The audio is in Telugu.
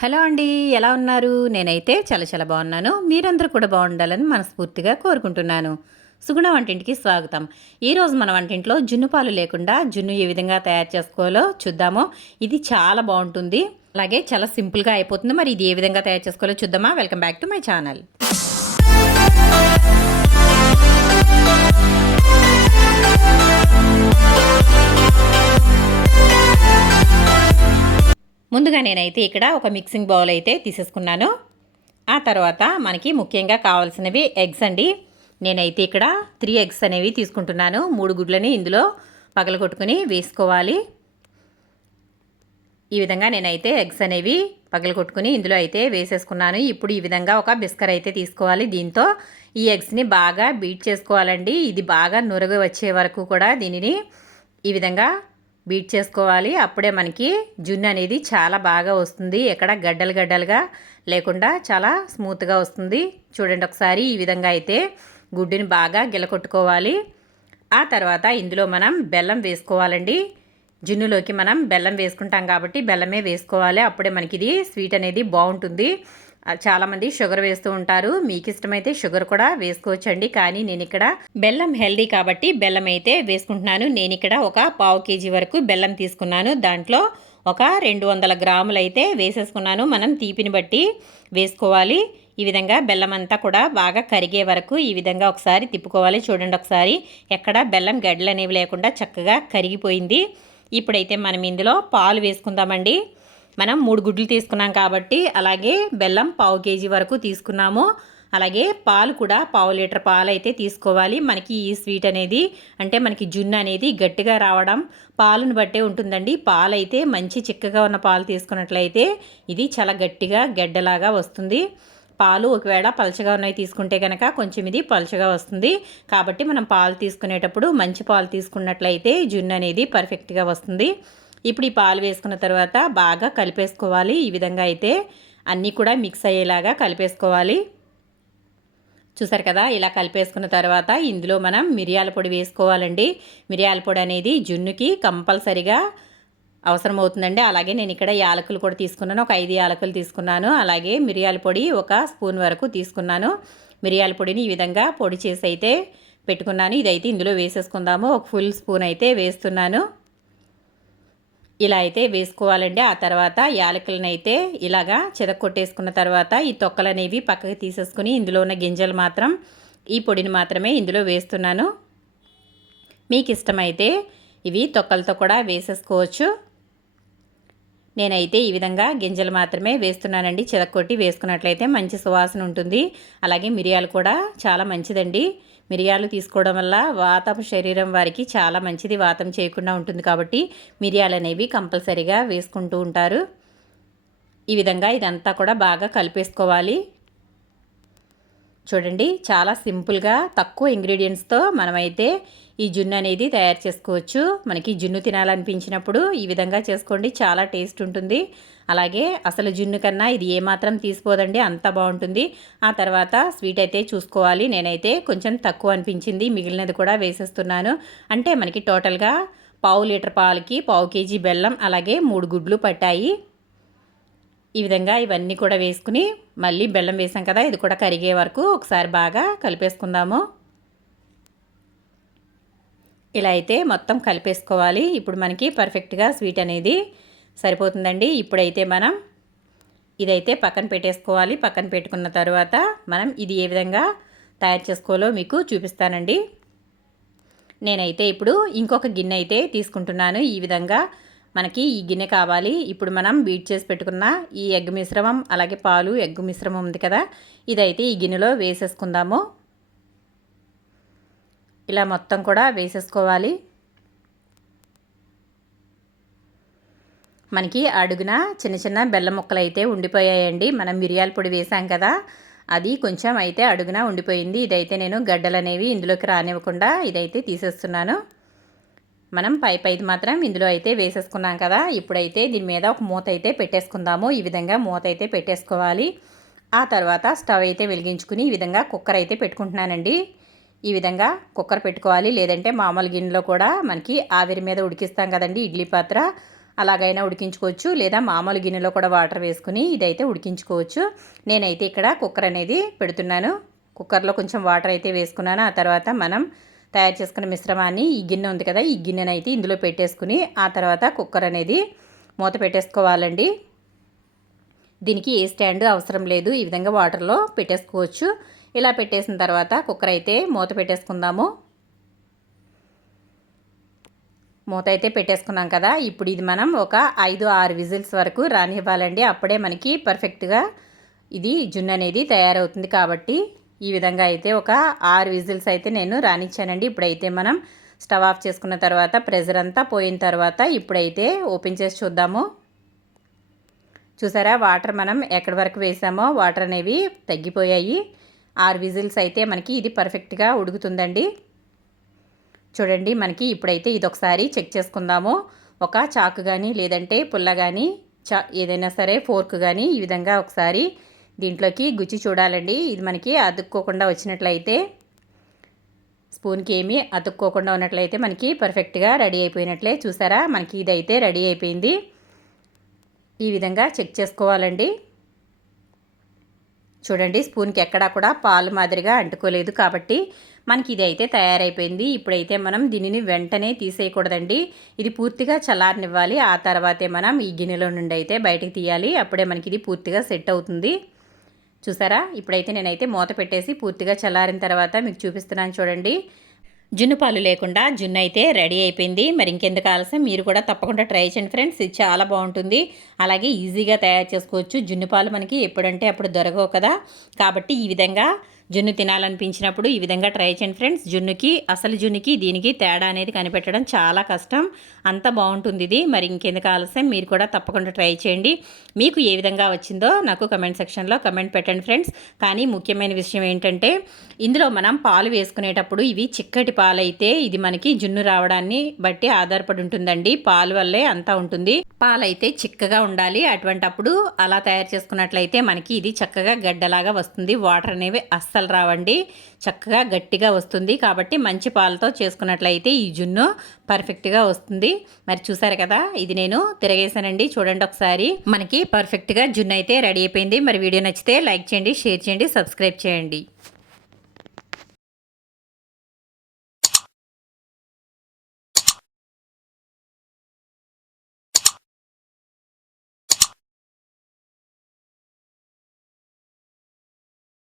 హలో అండి. ఎలా ఉన్నారు? నేనైతే చాలా బాగున్నాను. మీరందరూ కూడా బాగుండాలని మనస్ఫూర్తిగా కోరుకుంటున్నాను. సుగుణ వంటింటికి స్వాగతం. ఈరోజు మన వంటింట్లో జున్ను పాలు లేకుండా జున్ను ఏ విధంగా తయారు చేసుకోవాలో చూద్దాము. ఇది చాలా బాగుంటుంది. అలాగే చాలా సింపుల్గా అయిపోతుంది. మరి ఇది ఏ విధంగా తయారు చేసుకోవాలో చూద్దామా? Welcome back to my channel. ముందుగా నేనైతే ఇక్కడ ఒక మిక్సింగ్ బౌల్ అయితే తీసేసుకున్నాను. ఆ తర్వాత మనకి ముఖ్యంగా కావాల్సినవి ఎగ్స్ అండి. నేనైతే ఇక్కడ 3 ఎగ్స్ అనేవి తీసుకుంటున్నాను. 3 గుడ్లని ఇందులో పగలగొట్టుకుని వేసుకోవాలి. ఈ విధంగా నేనైతే ఎగ్స్ అనేవి పగలగొట్టుకుని ఇందులో అయితే వేసేసుకున్నాను. ఇప్పుడు ఈ విధంగా ఒక బిస్కర్ అయితే తీసుకోవాలి. దీంతో ఈ ఎగ్స్ని బాగా బీట్ చేసుకోవాలండి. ఇది బాగా నురగ వచ్చే వరకు కూడా దీనిని ఈ విధంగా బీట్ చేసుకోవాలి. అప్పుడే మనకి జున్ను అనేది చాలా బాగా వస్తుంది. ఎక్కడ గడ్డలుగా లేకుండా చాలా స్మూత్గా వస్తుంది. చూడండి ఒకసారి ఈ విధంగా అయితే గుడ్డుని బాగా గిలకొట్టుకోవాలి. ఆ తర్వాత ఇందులో మనం బెల్లం వేసుకోవాలండి. జున్నులోకి మనం బెల్లం వేసుకుంటాం కాబట్టి బెల్లమే వేసుకోవాలి. అప్పుడే మనకి ఇది స్వీట్ అనేది బాగుంటుంది. చాలామంది షుగర్ వేస్తూ ఉంటారు. మీకు ఇష్టమైతే షుగర్ కూడా వేసుకోవచ్చండి. కానీ నేను ఇక్కడ బెల్లం హెల్దీ కాబట్టి బెల్లం అయితే వేసుకుంటున్నాను. నేను ఇక్కడ ఒక 1/2 కేజీ వరకు బెల్లం తీసుకున్నాను. దాంట్లో ఒక 200 గ్రాములు అయితే వేసేసుకున్నాను. మనం తీపిని బట్టి వేసుకోవాలి. ఈ విధంగా బెల్లం అంతా కూడా బాగా కరిగే వరకు ఈ విధంగా ఒకసారి తిప్పుకోవాలి. చూడండి ఒకసారి ఎక్కడ బెల్లం గడ్డలు అనేవి లేకుండా చక్కగా కరిగిపోయింది. ఇప్పుడైతే మనం ఇందులో పాలు వేసుకుందామండి. మనం 3 గుడ్లు తీసుకున్నాం కాబట్టి అలాగే బెల్లం 1/2 కేజీ వరకు తీసుకున్నాము. అలాగే పాలు కూడా 1/2 లీటర్ పాలు అయితే తీసుకోవాలి. మనకి ఈ స్వీట్ అనేది అంటే మనకి జున్ను అనేది గట్టిగా రావడం పాలను బట్టే ఉంటుందండి. పాలు అయితే మంచి చిక్కగా ఉన్న పాలు తీసుకున్నట్లయితే ఇది చాలా గట్టిగా గడ్డలాగా వస్తుంది. పాలు ఒకవేళ పలచగా ఉన్నవి తీసుకుంటే కనుక కొంచెం ఇది పలచగా వస్తుంది. కాబట్టి మనం పాలు తీసుకునేటప్పుడు మంచి పాలు తీసుకున్నట్లయితే జున్ను అనేది పర్ఫెక్ట్గా వస్తుంది. ఇప్పుడు ఈ పాలు వేసుకున్న తర్వాత బాగా కలిపేసుకోవాలి. ఈ విధంగా అయితే అన్నీ కూడా మిక్స్ అయ్యేలాగా కలిపేసుకోవాలి. చూసారు కదా, ఇలా కలిపేసుకున్న తర్వాత ఇందులో మనం మిరియాల పొడి వేసుకోవాలండి. మిరియాల పొడి అనేది జున్నుకి కంపల్సరిగా అవసరమవుతుందండి. అలాగే నేను ఇక్కడ యాలకులు కూడా తీసుకున్నాను. ఒక 5 యాలకులు తీసుకున్నాను. అలాగే మిరియాల పొడి ఒక స్పూన్ వరకు తీసుకున్నాను. మిరియాల పొడిని ఈ విధంగా పొడి చేసి అయితే పెట్టుకున్నాను. ఇదైతే ఇందులో వేసేసుకుందాము. ఒక ఫుల్ స్పూన్ అయితే వేస్తున్నాను. ఇలా అయితే వేసుకోవాలండి. ఆ తర్వాత యాలకులను అయితే ఇలాగా చెదకొట్టేసుకున్న తర్వాత ఈ తొక్కలు అనేవి పక్కకి తీసేసుకుని ఇందులో ఉన్న గింజలు మాత్రం ఈ పొడిని మాత్రమే ఇందులో వేస్తున్నాను. మీకు ఇష్టమైతే ఇవి తొక్కలతో కూడా వేసేసుకోవచ్చు. నేనైతే ఈ విధంగా గింజలు మాత్రమే వేస్తున్నానండి. చెదకొట్టి వేసుకున్నట్లయితే మంచి సువాసన ఉంటుంది. అలాగే మిరియాలు కూడా చాలా మంచిదండి. మిరియాలు తీసుకోవడం వల్ల వాతం శరీరం వారికి చాలా మంచిది. వాతం చేయకుండా ఉంటుంది కాబట్టి మిరియాలు అనేవి కంపల్సరీగా వేసుకుంటూ ఉంటారు. ఈ విధంగా ఇదంతా కూడా బాగా కలిపేసుకోవాలి. చూడండి చాలా సింపుల్గా తక్కువ ఇంగ్రీడియంట్స్తో మనమైతే ఈ జున్ను అనేది తయారు చేసుకోవచ్చు. మనకి జున్ను తినాలనిపించినప్పుడు ఈ విధంగా చేసుకోండి. చాలా టేస్ట్ ఉంటుంది. అలాగే అసలు జున్ను కన్నా ఇది ఏమాత్రం తీసిపోదండి, అంత బాగుంటుంది. ఆ తర్వాత స్వీట్ అయితే చూసుకోవాలి. నేనైతే కొంచెం తక్కువ అనిపించింది, మిగిలినది కూడా వేసేస్తున్నాను. అంటే మనకి టోటల్గా 1/2 లీటర్ పాలకి 1/2 కేజీ బెల్లం అలాగే 3 గుడ్లు పట్టాయి. ఈ విధంగా ఇవన్నీ కూడా వేసుకుని మళ్ళీ బెల్లం వేసాం కదా, ఇది కూడా కరిగే వరకు ఒకసారి బాగా కలిపేసుకుందాము. ఇలా అయితే మొత్తం కలిపేసుకోవాలి. ఇప్పుడు మనకి పర్ఫెక్ట్గా స్వీట్ అనేది సరిపోతుందండి. ఇప్పుడైతే మనం ఇదైతే పక్కన పెట్టేసుకోవాలి. పక్కన పెట్టుకున్న తర్వాత మనం ఇది ఏ విధంగా తయారు చేసుకోవాలో మీకు చూపిస్తానండి. నేనైతే ఇప్పుడు ఇంకొక గిన్నె అయితే తీసుకుంటున్నాను. ఈ విధంగా మనకి ఈ గిన్నె కావాలి. ఇప్పుడు మనం బీట్ చేసి పెట్టుకున్న ఈ ఎగ్ మిశ్రమం అలాగే పాలు ఎగ్ మిశ్రమం ఉంది కదా, ఇదైతే ఈ గిన్నెలో వేసేసుకుందాము. ఇలా మొత్తం కూడా వేసేసుకోవాలి. మనకి అడుగున చిన్న చిన్న బెల్లం ముక్కలు అయితే ఉండిపోయాయండి. మనం మిరియాల పొడి వేసాం కదా, అది కొంచెం అయితే అడుగున ఉండిపోయింది. ఇదైతే నేను గడ్డలు అనేవి ఇందులోకి రానివ్వకుండా ఇదైతే తీసేస్తున్నాను. మనం పైది మాత్రం ఇందులో అయితే వేసేసుకున్నాం కదా, ఇప్పుడైతే దీని మీద ఒక మూత అయితే పెట్టేసుకుందాము. ఈ విధంగా మూత అయితే పెట్టేసుకోవాలి. ఆ తర్వాత స్టవ్ అయితే వెలిగించుకుని ఈ విధంగా కుక్కర్ అయితే పెట్టుకుంటున్నానండి. ఈ విధంగా కుక్కర్ పెట్టుకోవాలి. లేదంటే మామూలు గిన్నెలో కూడా మనకి ఆవిరి మీద ఉడికిస్తాం కదండి, ఇడ్లీ పాత్ర, అలాగైనా ఉడికించుకోవచ్చు, లేదా మామూలు గిన్నెలో కూడా వాటర్ వేసుకుని ఇదైతే ఉడికించుకోవచ్చు. నేనైతే ఇక్కడ కుక్కర్ అనేది పెడుతున్నాను. కుక్కర్లో కొంచెం వాటర్ అయితే వేసుకున్నాను. ఆ తర్వాత మనం తయారు చేసుకున్న మిశ్రమాన్ని ఈ గిన్నె ఉంది కదా, ఈ గిన్నెనైతే ఇందులో పెట్టేసుకుని ఆ తర్వాత కుక్కర్ అనేది మూత పెట్టేసుకోవాలండి. దీనికి ఏ స్టాండ్ అవసరం లేదు, ఈ విధంగా వాటర్లో పెట్టేసుకోవచ్చు. ఇలా పెట్టేసిన తర్వాత కుక్కర్ అయితే మూత పెట్టేసుకుందాము. మూత అయితే పెట్టేసుకున్నాం కదా, ఇప్పుడు ఇది మనం ఒక 5-6 విజిల్స్ వరకు రానివ్వాలండి. అప్పుడే మనకి పర్ఫెక్ట్గా ఇది జున్ను అనేది తయారవుతుంది. కాబట్టి ఈ విధంగా అయితే ఒక 6 విజిల్స్ అయితే నేను రానిచ్చానండి. ఇప్పుడైతే మనం స్టవ్ ఆఫ్ చేసుకున్న తర్వాత ప్రెషర్ అంతా పోయిన తర్వాత ఇప్పుడైతే ఓపెన్ చేసి చూద్దాము. చూసారా, వాటర్ మనం ఎక్కడి వరకు వేసామో వాటర్ అనేవి తగ్గిపోయాయి. 6 విజిల్స్ అయితే మనకి ఇది పర్ఫెక్ట్గా ఉడుకుతుందండి. చూడండి, మనకి ఇప్పుడైతే ఇది ఒకసారి చెక్ చేసుకుందాము. ఒక చాకు కానీ లేదంటే పుల్ల కానీ ఏదైనా సరే ఫోర్క్ కానీ ఈ విధంగా ఒకసారి దీంట్లోకి గుచ్చి చూడాలండి. ఇది మనకి అతుక్కోకుండా వచ్చినట్లయితే, స్పూన్కి ఏమీ అతుక్కోకుండా ఉన్నట్లయితే మనకి పర్ఫెక్ట్గా రెడీ అయిపోయినట్లే. చూసారా, మనకి ఇదైతే రెడీ అయిపోయింది. ఈ విధంగా చెక్ చేసుకోవాలండి. చూడండి, స్పూన్కి ఎక్కడా కూడా పాలు మాదిరిగా అంటుకోలేదు. కాబట్టి మనకి ఇది అయితే తయారైపోయింది. ఇప్పుడైతే మనం దీనిని వెంటనే తీసేయకూడదండి. ఇది పూర్తిగా చల్లారనివ్వాలి. ఆ తర్వాతే మనం ఈ గిన్నెలో నుండి అయితే బయటకు తీయాలి. అప్పుడే మనకి ఇది పూర్తిగా సెట్ అవుతుంది. చూసారా, ఇప్పుడైతే నేనైతే మూత పెట్టేసి పూర్తిగా చల్లారిన తర్వాత మీకు చూపిస్తున్నాను. చూడండి, జున్ను పాలు లేకుండా జున్ను అయితే రెడీ అయిపోయింది. మరి ఇంకెందుకు ఆలస్యం, మీరు కూడా తప్పకుండా ట్రై చేయండి ఫ్రెండ్స్. ఇది చాలా బాగుంటుంది, అలాగే ఈజీగా తయారు చేసుకోవచ్చు. జున్ను పాలు మనకి ఎప్పుడంటే అప్పుడు దొరకవు కదా, కాబట్టి ఈ విధంగా జున్ను తినాలనిపించినప్పుడు ఈ విధంగా ట్రై చేయండి ఫ్రెండ్స్. అసలు జున్నుకి దీనికి తేడా అనేది కనిపెట్టడం చాలా కష్టం, అంత బాగుంటుంది ఇది. మరి ఇంకెందుకు ఆలస్యం, మీరు కూడా తప్పకుండా ట్రై చేయండి. మీకు ఏ విధంగా వచ్చిందో నాకు కమెంట్ సెక్షన్లో కమెంట్ పెట్టండి ఫ్రెండ్స్. కానీ ముఖ్యమైన విషయం ఏంటంటే, ఇందులో మనం పాలు వేసుకునేటప్పుడు ఇవి చిక్కటి పాలు అయితే ఇది మనకి జున్ను రావడాన్ని బట్టి ఆధారపడి ఉంటుందండి. పాలు వల్లే అంతా ఉంటుంది. పాలు అయితే చిక్కగా ఉండాలి. అటువంటప్పుడు అలా తయారు చేసుకున్నట్లయితే మనకి ఇది చక్కగా గడ్డలాగా వస్తుంది. వాటర్ అనేవి అస్సలు రావండి, చక్కగా గట్టిగా వస్తుంది. కాబట్టి మంచి పాలతో చేసుకున్నట్లయితే ఈ జున్ను పర్ఫెక్ట్గా వస్తుంది. మరి చూసారు కదా, ఇది నేను తిరగేసానండి. చూడండి ఒకసారి, మనకి పర్ఫెక్ట్గా జున్ను అయితే రెడీ అయిపోయింది. మరి వీడియో నచ్చితే లైక్ చేయండి, షేర్ చేయండి, సబ్స్క్రైబ్ చేయండి.